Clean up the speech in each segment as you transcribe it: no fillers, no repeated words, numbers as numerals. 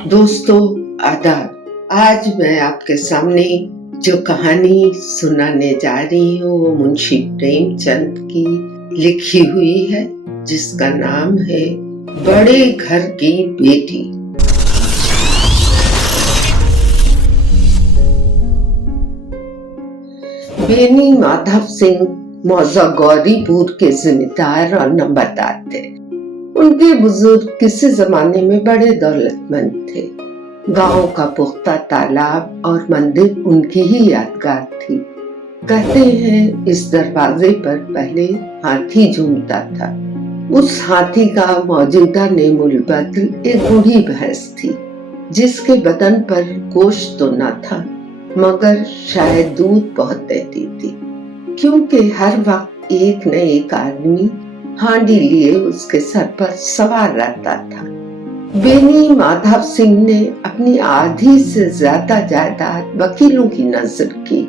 दोस्तों आदाब। आज मैं आपके सामने जो कहानी सुनाने जा रही हूँ वो मुंशी प्रेमचंद की लिखी हुई है, जिसका नाम है बड़े घर की बेटी। बेनी माधव सिंह मौजा गौरीपुर के जिम्मेदार और नंबरदार थे। उनके बुजुर्ग किसी जमाने में बड़े दौलतमंद थे। गांव का पुख्ता तालाब और मंदिर उनकी ही यादगार थी। कहते हैं इस दरवाजे पर पहले हाथी झूमता था। उस हाथी का मौजूदा नेमुल बदल एक बूढ़ी भैंस थी, जिसके बदन पर गोश्त तो न था मगर शायद दूध बहुत देती थी, क्योंकि हर वक्त एक न एक आदमी हांडी लिए उसके सर पर सवार रहता था। बेनी माधव सिंह ने अपनी आधी से ज्यादा जायदाद वकीलों की नजर की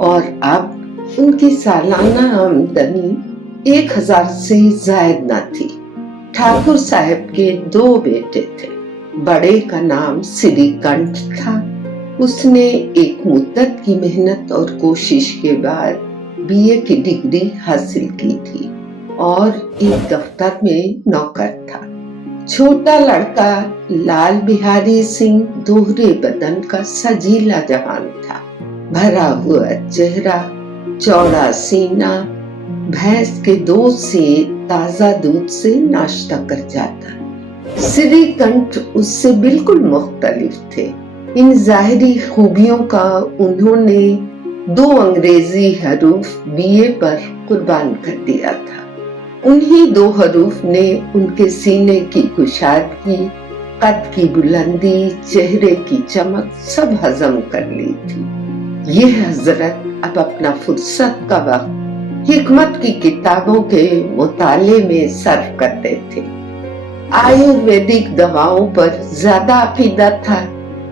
और अब उनकी सालाना आमदनी 1000 से जायद न थी। ठाकुर साहब के 2 बेटे थे। बड़े का नाम श्रीकंठ था। उसने एक मुद्दत की मेहनत और कोशिश के बाद बीए की डिग्री हासिल की थी और एक दफ्तर में नौकर था। छोटा लड़का लाल बिहारी सिंह दोहरे बदन का सजीला जवान था। भरा हुआ चेहरा, चौड़ा सीना, भैंस के दूध से ताजा दूध से नाश्ता कर जाता। श्रीकंठ उससे बिल्कुल मुख्तलिफ थे। इन जाहिरी खूबियों का उन्होंने 2 अंग्रेजी हरूफ बीए पर कुर्बान कर दिया था। उन्हीं 2 हरूफ ने उनके सीने की कुशादगी, कद की बुलंदी, चेहरे की चमक सब हजम कर ली थी। ये हजरत अब अपना फुर्सत का वक्त हिकमत की किताबों के मुताले में सर्व करते थे। आयुर्वेदिक दवाओं पर ज्यादा अकीदा था।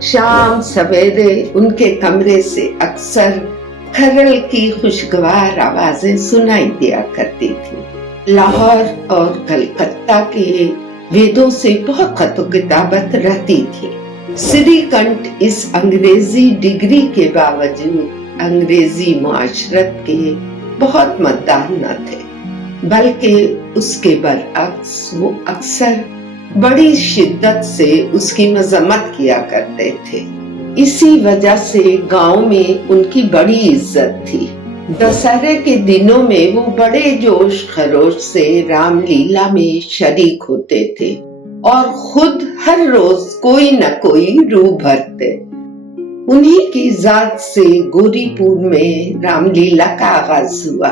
शाम सवेरे उनके कमरे से अक्सर खरल की खुशगवार आवाजें सुनाई दिया करती थी। लाहौर और कलकत्ता के वेदों से बहुत खतो किताबत रहती थी। श्रीकंठ इस अंग्रेजी डिग्री के बावजूद अंग्रेजी मुआशरत के बहुत मद्दाह न थे, बल्कि उसके बरअक्स वो अक्सर बड़ी शिद्दत से उसकी मजम्मत किया करते थे। इसी वजह से गांव में उनकी बड़ी इज्जत थी। दशहरे के दिनों में वो बड़े जोश खरोश से रामलीला में शरीक होते थे और खुद हर रोज कोई न कोई रूह भरते। उन्हीं की जात से गोरीपुर में रामलीला का आगाज हुआ।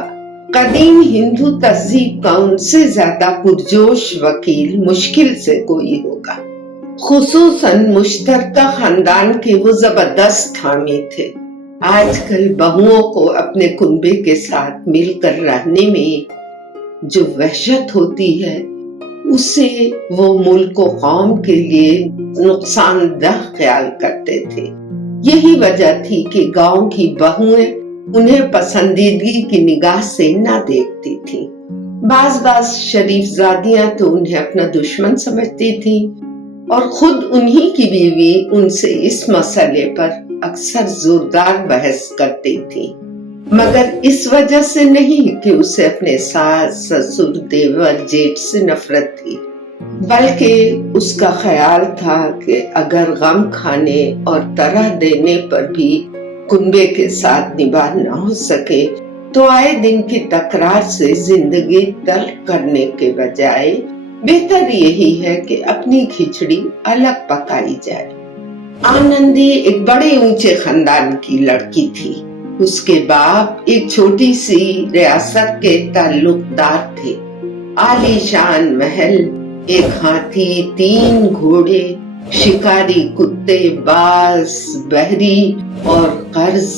कदीम हिंदू तहजीब का उनसे ज्यादा पुरजोश वकील मुश्किल से कोई होगा। खुसूसन मुश्तरका खानदान के वो जबरदस्त हामी थे। आजकल बहुओं को अपने कुनबे के साथ मिलकर रहने में जो वहशत होती है, उसे वो मुल्क और कौम के लिए नुकसानदेह ख्याल करते थे। यही वजह थी कि गांव की बहुएं उन्हें पसंदीदगी की निगाह से न देखती थी। बाज शरीफजादियां तो उन्हें अपना दुश्मन समझती थी और खुद उन्हीं की बीवी उनसे इस मसले पर अक्सर जोरदार बहस करती थी, मगर इस वजह से नहीं कि उसे अपने सास, ससुर, देवर, जेठ से नफरत थी, बल्कि उसका ख्याल था कि अगर गम खाने और तरह देने पर भी कुनबे के साथ निभा न हो सके तो आए दिन की तकरार से जिंदगी तल्ख करने के बजाय बेहतर यही है कि अपनी खिचड़ी अलग पकाई जाए। आनंदी एक बड़े ऊंचे खानदान की लड़की थी। उसके बाप एक छोटी सी रियासत के ताल्लुकदार थे। आलीशान महल, एक हाथी, 3 घोड़े, शिकारी कुत्ते, बाज, बहरी और कर्ज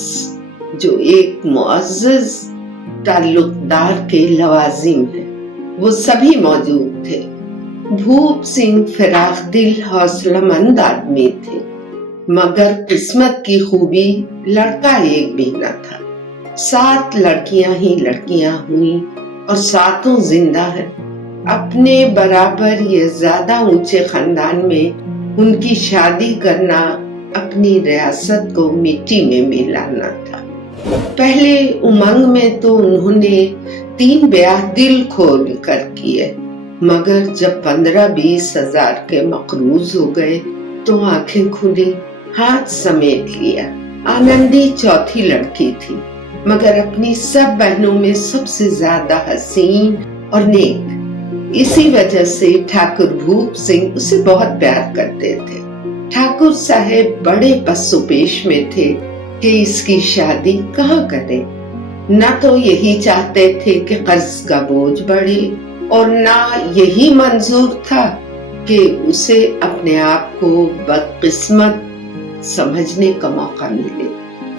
जो एक मुअज्जज ताल्लुकदार के लवाजिम है, वो सभी मौजूद थे। भूप सिंह फिराक दिल हौसलामंद आदमी थे, मगर किस्मत की खूबी लड़का एक भी न था। 7 लड़कियां ही लड़कियां हुई और 7 जिंदा हैं। अपने बराबर या ज्यादा ऊंचे खानदान में ان کی شادی کرنا اپنی ریاست کو مٹی میں ملانا تھا۔ پہلے امنگ میں تو انہوں نے 3 بیاہ دل کھول کر کیے، مگر جب 15-20 ہزار کے مقروض ہو گئے تو آنکھیں کھلی، ہاتھ سمیٹ لیا۔ آنندی چوتھی لڑکی تھی، مگر اپنی سب بہنوں میں سب سے زیادہ حسین اور نیک۔ اسی وجہ سے ٹھاکر بھوپ سنگھ اسے بہت پیار کرتے تھے۔ ٹھاکر صاحب بڑے پس و پیش میں تھے کہ اس کی شادی کہاں کریں۔ نہ تو یہی چاہتے تھے کہ قرض کا بوجھ بڑھے، اور نہ یہی منظور تھا کہ اسے اپنے آپ کو بدقسمت سمجھنے کا موقع ملے۔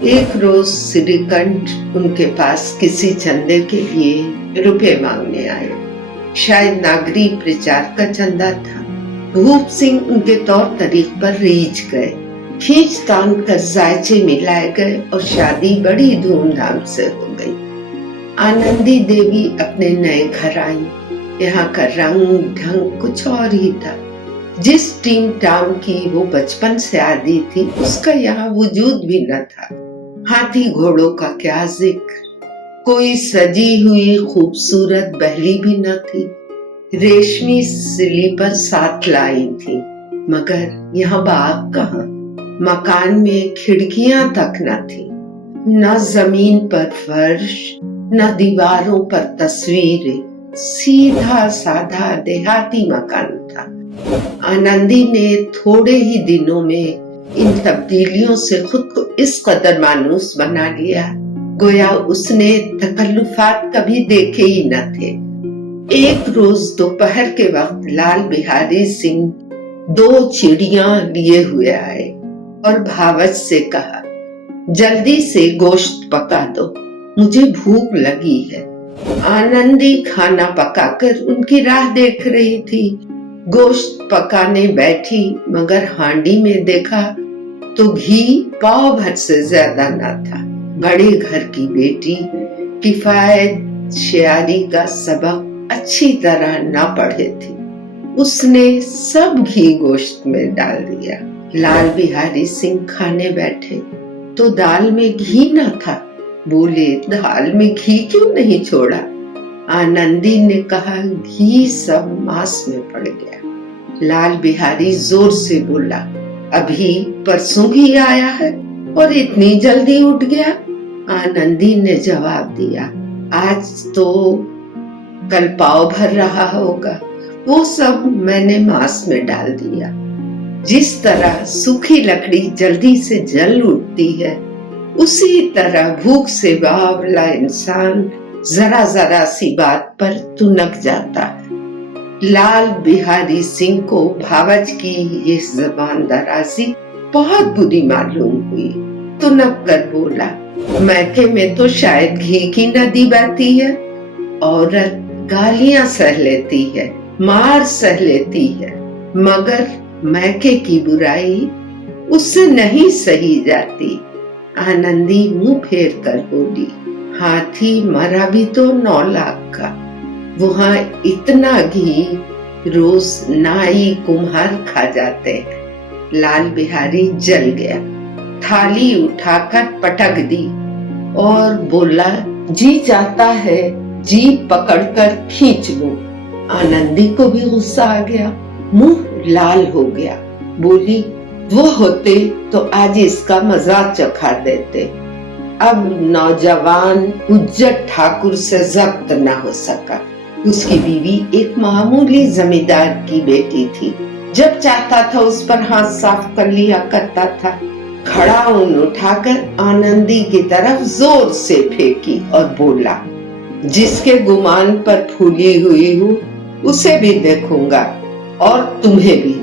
ایک روز سری کنٹھ ان کے پاس کسی چندے کے لیے روپے مانگنے آئے، شاید ناگری پرچار کا چندہ تھا۔ بھوپ سنگھ ان کے طور طریق پر ریجھ گئے، کھینچ تان کر زائچے ملائے گئے اور شادی بڑی دھوم دھام سے ہو گئی۔ آنندی دیوی اپنے نئے گھر آئیں، یہاں کا رنگ ڈھنگ کچھ اور ہی تھا۔ جس ٹیم ٹام کی وہ بچپن سے عادی تھی اس کا یہاں وجود بھی نہ تھا۔ ہاتھی گھوڑوں کا کیا ذکر، کوئی سجی ہوئی خوبصورت بہلی بھی نہ تھی۔ ریشمی سلیپر ساتھ لائی تھی، مگر یہاں باغ کہاں، مکان میں کھڑکیاں تک نہ تھی، نہ زمین پر فرش، نہ دیواروں پر تصویریں، سیدھا سادھا دیہاتی مکان تھا۔ آنندی نے تھوڑے ہی دنوں میں ان تبدیلیوں سے خود کو اس قدر مانوس بنا لیا گویا اس نے تکلفات کبھی دیکھے ہی نہ تھے۔ ایک روز دوپہر کے وقت لال بہاری سنگھ 2 چڑیاں لیے ہوئے آئے اور بھاوچ سے کہا، جلدی سے گوشت پکا دو، مجھے بھوک لگی ہے۔ آنندی کھانا پکا کر ان کی راہ دیکھ رہی تھی۔ گوشت پکانے بیٹھی، مگر ہانڈی میں دیکھا تو گھی پاؤ بھر سے زیادہ نہ تھا۔ بڑے گھر کی بیٹی کفایت شعاری کا سبق اچھی طرح نہ پڑھے تھی، اس نے سب گھی گوشت میں ڈال دیا۔ لال بہاری سنگھ کھانے بیٹھے تو دال میں گھی نہ تھا، بولے دال میں گھی کیوں نہیں چھوڑا؟ آنندی نے کہا، گھی سب ماس میں پڑ گیا۔ لال بہاری زور سے بولا، ابھی پرسوں گھی آیا ہے اور اتنی جلدی اٹھ گیا؟ آنندی نے جواب دیا، آج تو کل پاؤ بھر رہا ہوگا، وہ سب میں نے ماس میں ڈال دیا۔ جس طرح سوکھی لکڑی جلدی سے جل اٹھتی ہے، اسی طرح بھوک سے باولا انسان ذرا ذرا سی بات پر تنک جاتا ہے۔ لال بہاری سنگھ کو بھاوچ کی یہ زبان درازی بہت بری معلوم ہوئی، تنک کر بولا، میکے میں تو شاید گھی کی ندی بہتی ہے، عورت گالیاں سہ لیتی ہے، مار سہ لیتی ہے، مگر میکے کی برائی اس سے نہیں سہی جاتی۔ آنندی منہ پھیر کر بولی، ہاتھی مرا بھی تو 9 لاکھ کا، وہاں اتنا گھی روز نائی کمہار کھا جاتے ہیں۔ لال بہاری جل گیا، تھالی اٹھا کر پٹک دی اور بولا، جی چاہتا ہے جیپ پکڑ کر کھینچ لوں۔ آنندی کو بھی غصہ آ گیا، منہ لال ہو گیا، بولی، وہ ہوتے تو آج اس کا مزاق چکھا دیتے۔ اب نوجوان اجت ٹھاکر سے ضبط نہ ہو سکا۔ اس کی بیوی ایک معمولی زمیندار کی بیٹی تھی، جب چاہتا تھا اس پر ہاتھ صاف کر لیا کرتا تھا۔ کھڑا اون اٹھا کر آنندی کی طرف زور سے پھینکی اور بولا، جس کے گمان پر پھولی ہوئی ہوں اسے بھی دیکھوں گا اور تمہیں بھی۔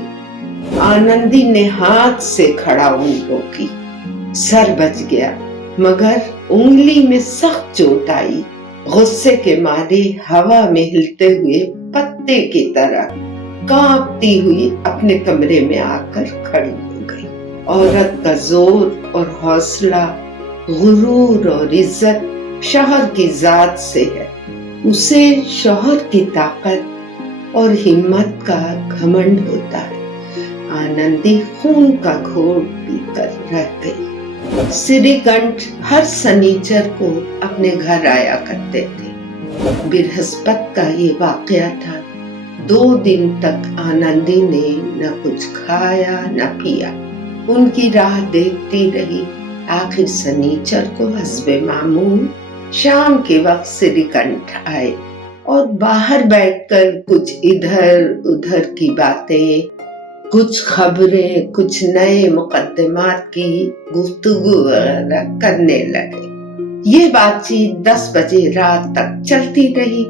آنندی نے ہاتھ سے کھڑا اون روکی، سر بچ گیا، مگر انگلی میں سخت چوٹ آئی۔ غصے کے مارے ہوا میں ہلتے ہوئے پتے کی طرح کانپتی ہوئی اپنے کمرے میں آ کر کھڑی ہو گئی۔ عورت کا زور اور حوصلہ، غرور اور عزت شوہر کی ذات سے ہے، اسے شوہر کی طاقت اور ہمت کا گھمنڈ ہوتا ہے۔ आनंदी खून का घोट पीकर रह गई। श्रीकंठ हर शनिचर को अपने घर आया करते थे। बृहस्पति का ये वाकया था। 2 दिन तक आनंदी ने न कुछ खाया न पिया, उनकी राह देखती रही। आखिर शनिचर को हस्बे मामूल शाम के वक्त श्रीकंठ आए और बाहर बैठकर कुछ इधर उधर की बातें, कुछ खबरें, कुछ नए मुकद्दमात की गुफ्तगू वगैरह करने लगे। ये बातचीत 10 बजे रात तक चलती रही।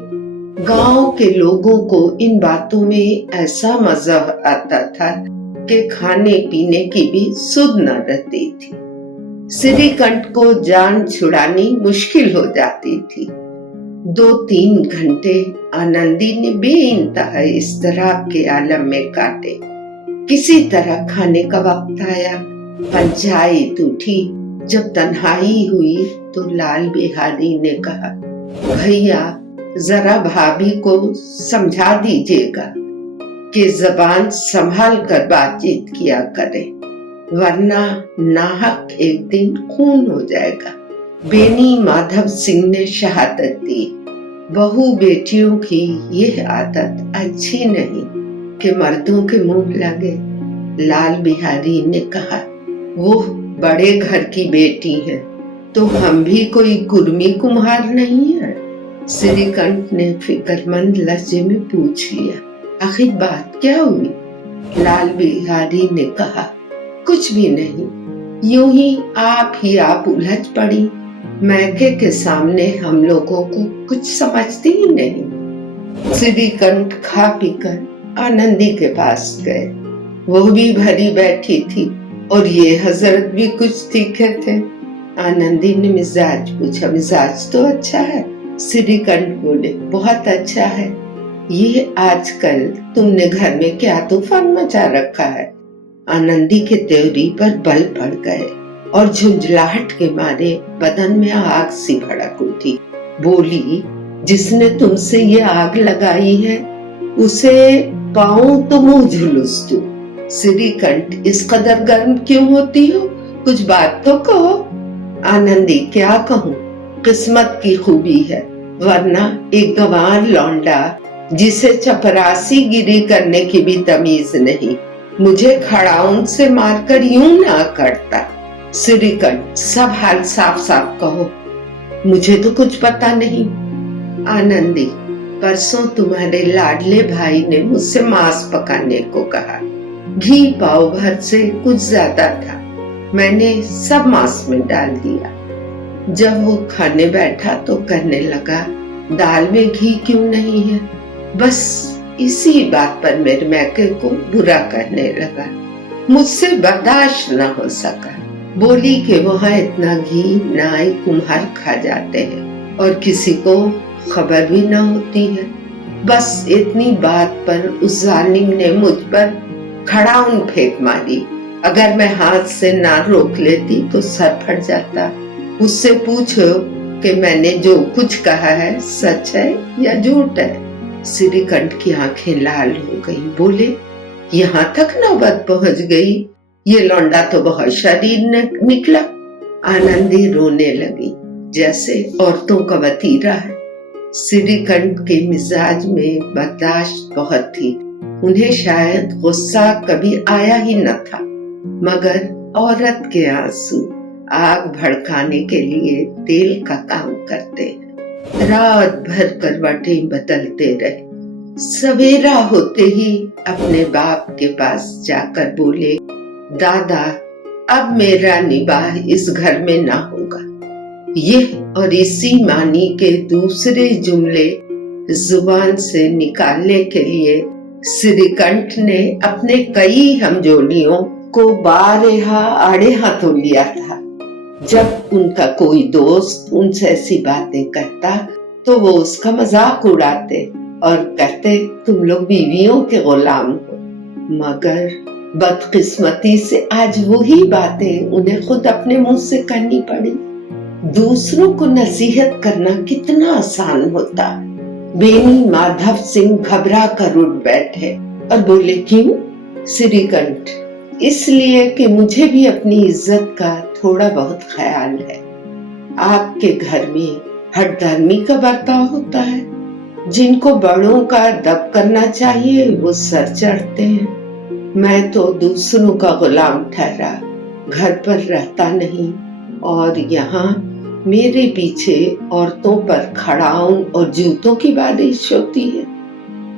गांव के लोगों को इन बातों में ऐसा मजा आता था कि खाने पीने की भी सुध न रहती थी। श्रीकंठ को जान छुड़ानी मुश्किल हो जाती थी। 2-3 घंटे आनंदी ने बेइंतहा इज़्तिराब के आलम में काटे। किसी तरह खाने का वक्त आया। पंचायत उठी। जब तन्हाई हुई तो लाल बिहारी ने कहा, भैया जरा भाभी को समझा दीजिएगा कि जबान संभाल कर बातचीत किया करे, वरना नाहक एक दिन खून हो जाएगा। बेनी माधव सिंह ने शहादत दी। बहू बेटियों की यह आदत अच्छी नहीं कि मर्दों के मुंह लगे। लाल बिहारी ने कहा, वो बड़े घर की बेटी है तो हम भी कोई कुर्मी कुम्हार नहीं है। श्रीकंठ ने फिक्रमंद लहजे में पूछ लिया, आखिर बात क्या हुई? लाल बिहारी ने कहा, कुछ भी नहीं, यूं ही आप उलझ पड़ी। मैके के सामने हम लोगों को कुछ समझती ही नहीं। श्रीकंठ खा पीकर आनंदी के पास गए। वो भी भरी बैठी थी और ये हजरत भी कुछ तीखे थे। आनंदी ने मिजाज पूछा, मिजाज तो अच्छा है? श्रीकंठ बोले, बहुत अच्छा है। ये आजकल तुमने घर में क्या तूफान मचा रखा है? आनंदी के त्योरी पर बल पड़ गए और झुंझलाहट के मारे बदन में आग सी भड़क उठी। बोली, जिसने तुमसे ये आग लगाई है उसे पाऊं तो मुंह झुलूस दूं। श्रीकंठ, इस कदर गर्म क्यों होती हो? कुछ बात तो कहो। आनंदी, क्या कहूं, किस्मत की खूबी है, वरना एक गंवार लौंडा जिसे चपरासी गिरी करने की भी तमीज नहीं, मुझे खड़ाउन से मारकर यूं ना करता। श्रीकंठ, सब हाल साफ साफ कहो, मुझे तो कुछ पता नहीं। आनंदी, परसों तुम्हारे लाडले भाई ने मुझसे मांस पकाने को कहा। घी पाव भर से कुछ ज्यादा था, मैंने सब मांस में डाल दिया। जब वो खाने बैठा तो कहने लगा, दाल में घी क्यों नहीं है? बस इसी बात पर मेरे मैके को बुरा कहने लगा। मुझसे बर्दाश्त न हो सका। बोली कि वहाँ इतना घी नाई कुम्हार खा जाते हैं और किसी को खबर भी न होती है। बस इतनी बात पर उस जालिम ने मुझ पर खड़ाउन फेंक मारी। अगर मैं हाथ से ना रोक लेती तो सर फट जाता। उससे पूछो कि मैंने जो कुछ कहा है सच है या झूठ है। श्रीकंठ की आंखें लाल हो गई। बोले, यहाँ तक नौबत पहुंच गई? ये लौंडा तो बहुत शरीर निकला। आनंदी रोने लगी जैसे औरतों का वतीरा है। श्रीकंठ के मिजाज में बर्दाश्त बहुत थी। उन्हें शायद गुस्सा कभी आया ही न था, मगर औरत के आंसू आग भड़काने के लिए तेल का काम करते हैं। रात भर करवटें बदलते रहे। सवेरा होते ही अपने बाप के पास जाकर बोले, दादा, अब मेरा निबाह इस घर में ना होगा। ये और इसी मानी के दूसरे जुमले जुबान से निकालने के लिए श्रीकंठ ने अपने कई हमजोलियों को बारहा आड़े हाथों लिया था। जब उनका कोई दोस्त उनसे ऐसी बातें कहता तो वो उसका मजाक उड़ाते और कहते, तुम लोग बीवियों के गुलाम हो। मगर बदकिस्मती से आज वही बातें उन्हें खुद अपने मुंह से कहनी पड़ी। दूसरों को नसीहत करना कितना आसान होता। बेनी माधव सिंह घबरा कर उठ बैठे और बोले, क्यों? श्रीकंठ, इसलिए कि मुझे भी अपनी इज्जत का थोड़ा बहुत ख्याल है। आपके घर में हठधर्मी का बर्ताव होता है। जिनको बड़ों का अदब करना चाहिए वो सर चढ़ते हैं। मैं तो दूसरों का गुलाम ठहरा, घर पर रहता नहीं, और यहाँ मेरे पीछे औरतों पर खड़ाओं और जूतों की बारिश होती है।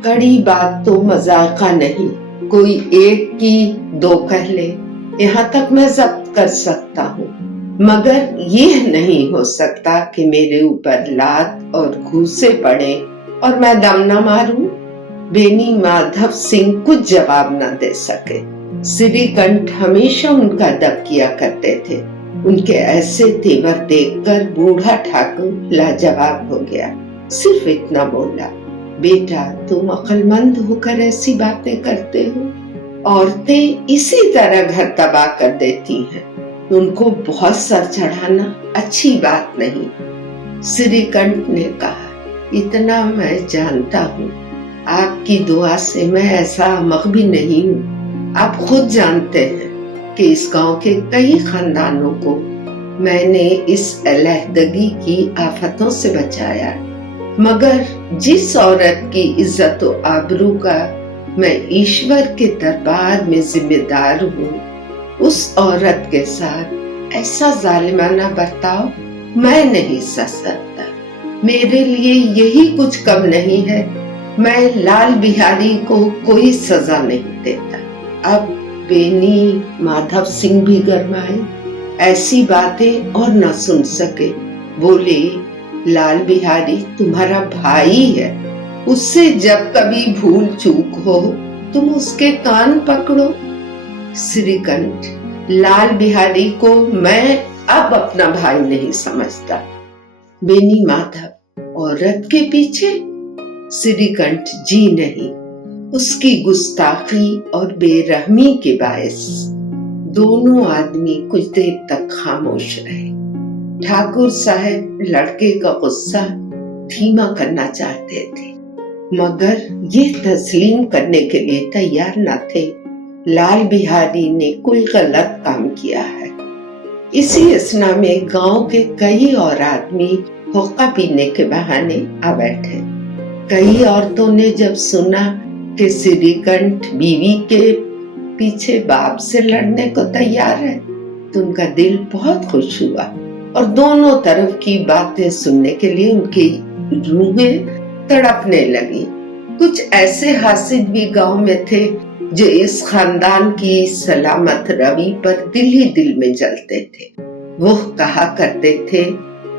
कड़ी बात तो मजाका नहीं, कोई एक की दो कह ले, यहाँ तक मैं जब्त कर सकता हूँ, मगर यह नहीं हो सकता कि मेरे ऊपर लात और घूंसे पड़े और मैं दम न मारूं। बेनी माधव सिंह कुछ जवाब न दे सके। श्रीकंठ हमेशा उनका अदब किया करते थे। उनके ऐसे तेवर देखकर बूढ़ा ठाकुर लाजवाब हो गया। सिर्फ इतना बोला, बेटा तुम अक्लमंद होकर ऐसी बातें करते हो। औरतें इसी तरह घर तबाह कर देती हैं। उनको बहुत सर चढ़ाना अच्छी बात नहीं। श्रीकंठ ने कहा, इतना मैं जानता हूँ, आपकी दुआ से मैं ऐसा अहमक भी नहीं हूँ। आप खुद जानते हैं कि इस गांव के कई खानदानों को मैंने इस अलहदगी की आफतों से बचाया, मगर जिस औरत की इज्जत और आबरू का मैं ईश्वर के दरबार में जिम्मेदार हूँ, उस औरत के साथ ऐसा जालिमाना बर्ताव मैं नहीं सह सकता। मेरे लिए यही कुछ कम नहीं है। मैं लाल बिहारी को कोई सजा नहीं देता। अब बेनी माधव सिंह भी गरमाए, ऐसी बातें और न सुन सके। बोले, लाल बिहारी तुम्हारा भाई है, उससे जब कभी भूल चूक हो तुम उसके कान पकड़ो। श्रीकंठ, लाल बिहारी को मैं अब अपना भाई नहीं समझता। बेनी माधव, औरत के पीछे? श्रीकंठ, जी नहीं, उसकी गुस्ताखी और बेरहमी के बायस। दोनों आदमी कुछ देर तक खामोश रहे। ठाकुर साहब लड़के का गुस्सा धीमा करना चाहते थे, मगर ये तस्लीम करने के लिए तैयार न थे लाल बिहारी ने कोई गलत काम किया है। इसी असना में गांव के कई और आदमी हुक्का पीने के बहाने आ बैठे। कई औरतों ने जब सुना कि श्रीकंठ बीवी के पीछे बाप से लड़ने को तैयार है तो उनका दिल बहुत खुश हुआ और दोनों तरफ की बातें सुनने के लिए उनकी रूहें तड़पने लगी। कुछ ऐसे हासिद भी गांव में थे जो इस खानदान की सलामत रवि पर दिल ही दिल में जलते थे। वो कहा करते थे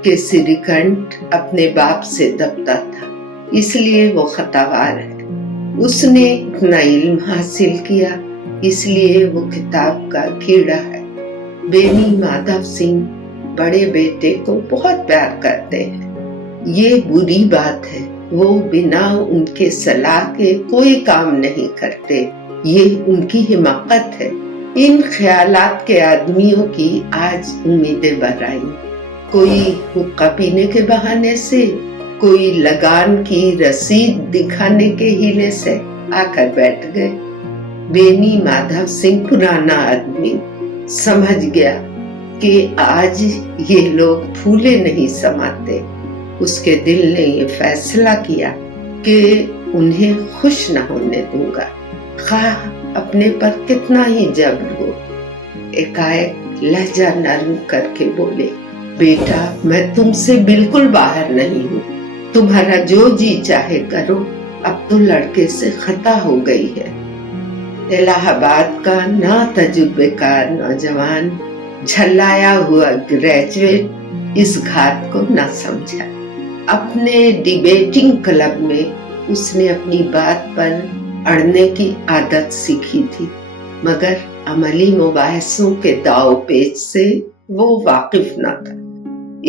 कि श्रीकंठ अपने बाप से दबता था, इसलिए वो खतावार है। उसने इतना इल्म हासिल किया, इसलिए वो किताब का कीड़ा है। बेनी माधव सिंह बड़े बेटे को बहुत प्यार करते हैं। ये बुरी बात है, वो बिना उनके सलाह के कोई काम नहीं करते। ये उनकी हिमाकत है। इन ख्यालात के आदमियों की आज उम्मीदें बढ़ आई। कोई हुक्का पीने के बहाने से, कोई लगान की रसीद दिखाने के हीले से आकर बैठ गए। बेनी माधव सिंह पुराना आदमी समझ गया कि आज ये लोग फूले नहीं समाते। उसके दिल ने ये फैसला किया कि उन्हें खुश न होने दूंगा, खाह अपने पर कितना ही जबर हो। एकाएक लहजा नरम करके बोले, बेटा मैं तुमसे बिल्कुल बाहर नहीं हूँ, तुम्हारा जो जी चाहे करो, अब तो लड़के से खता हो गई है। इलाहाबाद का ना तजुर्बेकार नौजवान झल्लाया हुआ ग्रेजुएट इस घात को न समझा। अपने डिबेटिंग क्लब में उसने अपनी बात पर अड़ने की आदत सीखी थी, मगर अमली मुबाहिसों के दाव पेच से वो वाकिफ न था।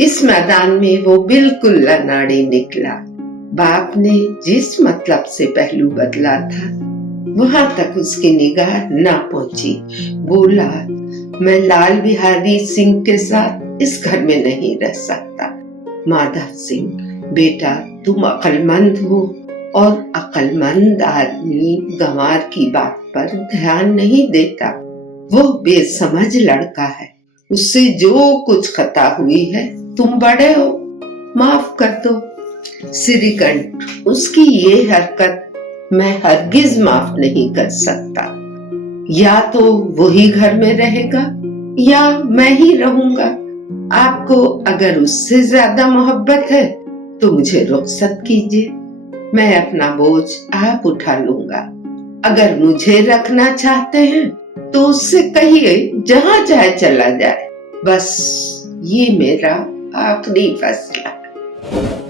इस मैदान में वो बिल्कुल लनाड़ी निकला। बाप ने जिस मतलब से पहलू बदला था वहां तक उसकी निगाह न पहुंची। बोला, मैं लाल बिहारी सिंह के साथ इस घर में नहीं रह सकता। माधव सिंह, बेटा तुम अक्लमंद हो और अक्लमंद आदमी गंवार की बात पर ध्यान नहीं देता। वो बेसमझ लड़का है, उससे जो कुछ खता हुई है तुम बड़े हो, माफ कर दो। श्रीकंठ, उसकी ये हरकत मैं हरगिज माफ नहीं कर सकता। या तो वही घर में रहेगा या मैं ही रहूंगा। आपको अगर उससे ज्यादा मोहब्बत है तो मुझे रुखसत कीजिए, मैं अपना बोझ आप उठा लूंगा। अगर मुझे रखना चाहते हैं तो उससे कहिए जहां चाहे चला जाए, बस ये मेरा आखिरी फैसला।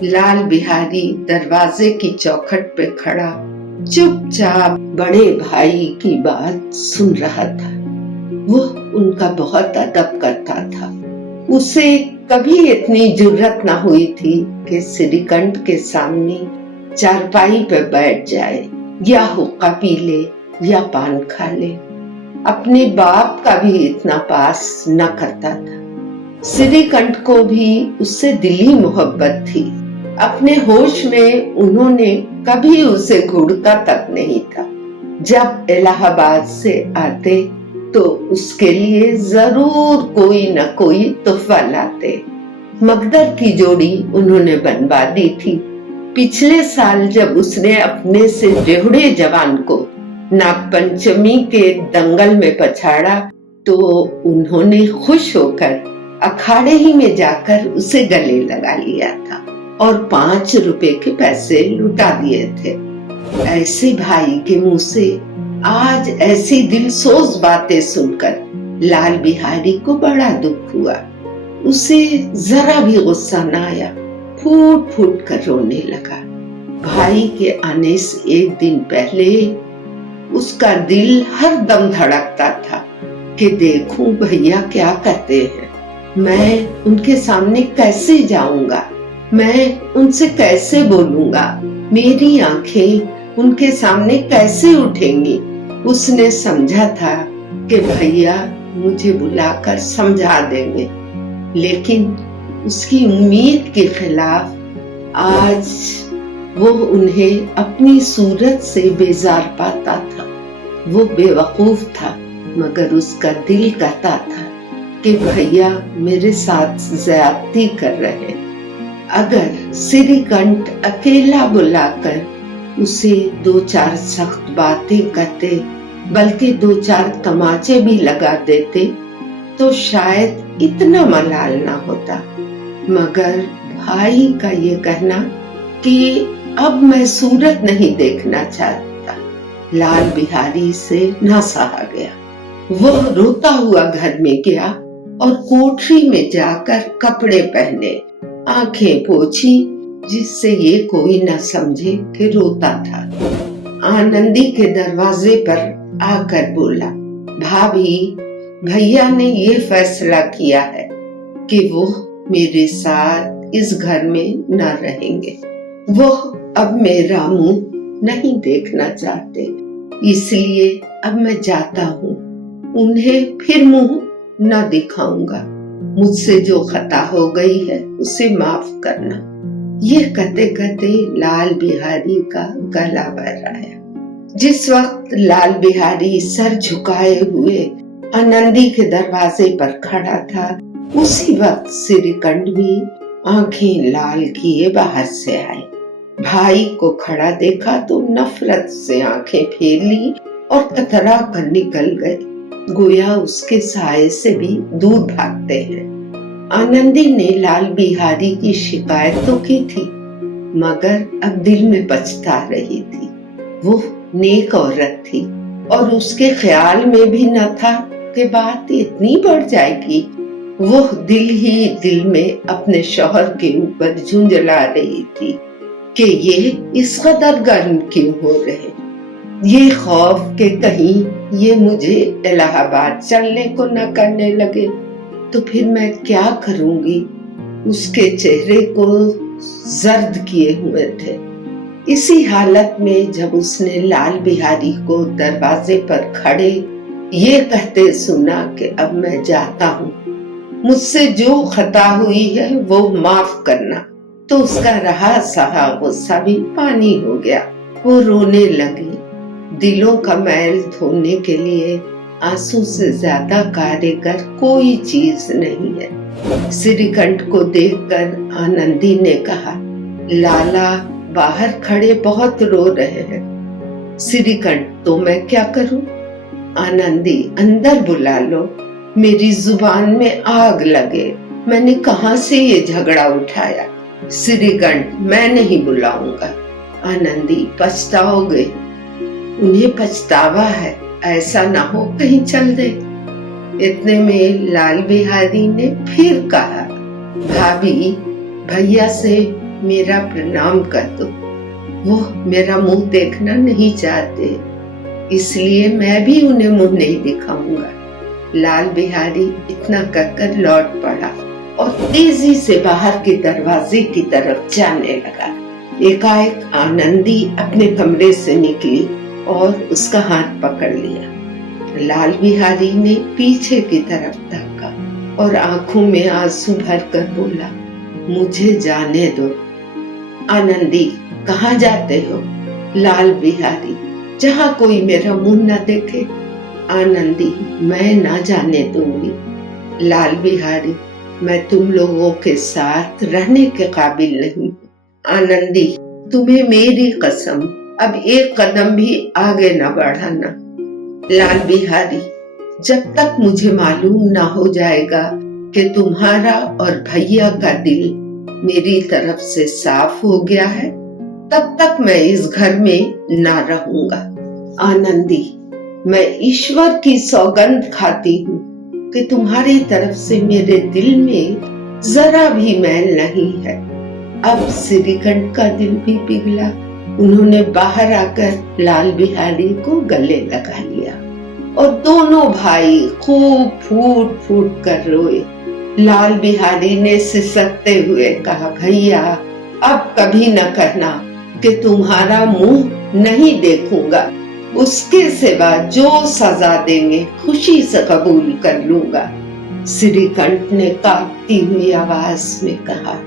लाल बिहारी दरवाजे की चौखट पे खड़ा चुपचाप बड़े भाई की बात सुन रहा था। वो उनका बहुत अदब करता था। उसे कभी इतनी जुर्रत न हुई थी कि श्रीकंठ के सामने चारपाई पे बैठ जाए या हुक्का पी ले या पान खा ले। अपने बाप का भी इतना पास न करता था। श्रीकंठ को भी उससे दिली मोहब्बत थी। अपने होश में उन्होंने कभी उसे घूरता तक नहीं था। जब इलाहाबाद से आते तो उसके लिए जरूर कोई न कोई तोहफा लाते। मगदर की जोड़ी उन्होंने बनवा दी थी। पिछले साल जब उसने अपने से रेहड़े जवान को नागपंचमी के दंगल में पछाड़ा तो उन्होंने खुश होकर अखाड़े ही में जाकर उसे गले लगा लिया था और 5 रुपए के पैसे लुटा दिए थे। ऐसे भाई के मुंह से आज ऐसी दिलसोज बातें सुनकर लाल बिहारी को बड़ा दुख हुआ। उसे जरा भी गुस्सा न आया, फूट फूट कर रोने लगा। भाई के आने से एक दिन पहले उसका दिल हर दम धड़कता था कि देखूं भैया क्या कहते हैं, मैं उनके सामने कैसे जाऊंगा, मैं उनसे कैसे बोलूंगा, मेरी आंखें उनके सामने कैसे उठेंगी। उसने समझा था कि भैया मुझे बुलाकर समझा देंगे, लेकिन उसकी उम्मीद के खिलाफ आज वो उन्हें अपनी सूरत से बेजार पाता था। वो बेवकूफ था, मगर उसका दिल कहता था कि भैया मेरे साथ ज्यादती कर रहे हैं। अगर श्रीकंठ अकेला बुलाकर उसे 2-4 सख्त बातें कहते, बल्कि 2-4 तमाचे भी लगा देते तो शायद इतना मलाल ना होता। मगर भाई का ये कहना कि अब मैं सूरत नहीं देखना चाहता, लाल बिहारी से ना सहा गया। वो रोता हुआ घर में गया और कोठरी में जाकर कपड़े पहने, आंखें पोंछी जिससे ये कोई न समझे कि रोता था। आनंदी के दरवाजे पर आकर बोला, भाभी भैया ने ये फैसला किया है कि वो मेरे साथ इस घर में न रहेंगे। वो अब मेरा मुंह नहीं देखना चाहते, इसलिए अब मैं जाता हूँ, उन्हें फिर मुंह न दिखाऊंगा। मुझसे जो खता हो गई है उसे माफ करना। ये कहते कहते लाल बिहारी का गला भर आया। जिस वक्त लाल बिहारी सर झुकाए हुए आनंदी के दरवाजे पर खड़ा था, उसी वक्त श्रीकंठ भी आंखें लाल किए बाहर से आए। भाई को खड़ा देखा तो नफरत से आंखें फेर ली और कतरा कर निकल गए, गोया उसके साये से भी दूर भागते हैं। आनंदी ने लाल बिहारी की शिकायत तो की थी, मगर अब दिल में पछता रही थी। वो नेक औरत थी और उसके ख्याल में भी न था कि बात इतनी बढ़ जाएगी। वो दिल ही दिल में अपने शौहर के ऊपर झुंझला रही थी कि ये इस कदर गर्म क्यों हो रहे। ये खौफ कि कहीं ये मुझे इलाहाबाद चलने को न करने लगे तो फिर मैं क्या करूंगी, उसके चेहरे को जर्द किए हुए थे। इसी हालत में जब उसने लाल बिहारी को दरवाजे पर खड़े ये कहते सुना कि अब मैं जाता हूँ, मुझसे जो खता हुई है वो माफ करना, तो उसका रहा सहा गुस्सा भी पानी हो गया। वो रोने लगी। दिलों का मैल धोने के लिए आंसू से ज्यादा कारगर कोई चीज नहीं है। श्रीकंठ को देखकर आनंदी ने कहा, लाला बाहर खड़े बहुत रो रहे हैं। श्रीकंठ, तो मैं क्या करूं? आनंदी, अंदर बुला लो, मेरी जुबान में आग लगे, मैंने कहां से ये झगड़ा उठाया। श्रीकंठ, मैं नहीं बुलाऊंगा। आनंदी, पछताओगे? उन्हें पछतावा है, ऐसा ना हो कहीं चल दे। इतने में लाल बिहारी ने फिर कहा, भाभी, भैया से मेरा प्रणाम कर दो, वो मेरा मुंह देखना नहीं चाहते, इसलिए मैं भी उन्हें मुंह नहीं दिखाऊंगा। लाल बिहारी इतना कहकर लौट पड़ा और तेजी से बाहर के दरवाजे की तरफ जाने लगा। एकाएक आनंदी अपने कमरे से निकली और उसका हाथ पकड़ लिया। लाल बिहारी ने पीछे की तरफ ताका और आंखों में आंसू भरकर बोला, मुझे जाने दो। आनंदी, कहाँ जाते हो? लाल बिहारी, जहाँ कोई मेरा मुंह न देखे। आनंदी, मैं ना जाने दूंगी। लाल बिहारी, मैं तुम लोगों के साथ रहने के काबिल नहीं। आनंदी, तुम्हें मेरी कसम, अब एक कदम भी आगे न बढ़ाना। लाल बिहारी, जब तक मुझे मालूम ना हो जाएगा कि तुम्हारा और भैया का दिल मेरी तरफ से साफ हो गया है, तब तक मैं इस घर में ना रहूंगा। आनंदी, मैं ईश्वर की सौगंध खाती हूँ कि तुम्हारी तरफ से मेरे दिल में जरा भी मैल नहीं है। अब श्रीकंठ का दिल भी पिघला। उन्होंने बाहर आकर लाल बिहारी को गले लगा लिया और दोनों भाई खूब फूट फूट कर रोए। लाल बिहारी ने सिसकते हुए कहा, भैया, अब कभी न कहना कि तुम्हारा मुंह नहीं देखूंगा, उसके सिवा जो सजा देंगे खुशी से कबूल कर लूंगा। श्रीकंठ ने कांपती हुई आवाज में कहा,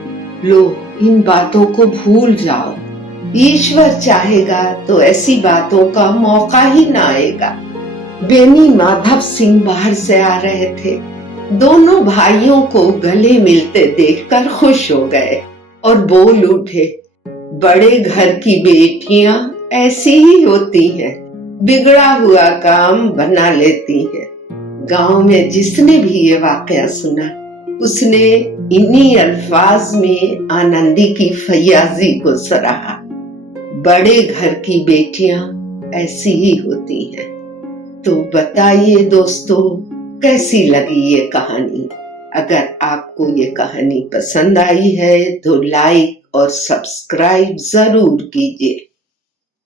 लो, इन बातों को भूल जाओ, ईश्वर चाहेगा तो ऐसी बातों का मौका ही ना आएगा। बेनी माधव सिंह बाहर से आ रहे थे। दोनों भाइयों को गले मिलते देखकर खुश हो गए और बोल उठे, बड़े घर की बेटियां ऐसी ही होती हैं, बिगड़ा हुआ काम बना लेती हैं। गांव में जिसने भी ये वाकया सुना, उसने इन्हीं अल्फाज में आनंदी की फैयाजी को सराहा, बड़े घर की बेटियां ऐसी ही होती हैं। तो बताइए दोस्तों, कैसी लगी ये कहानी? अगर आपको ये कहानी पसंद आई है तो लाइक और सब्सक्राइब जरूर कीजिए।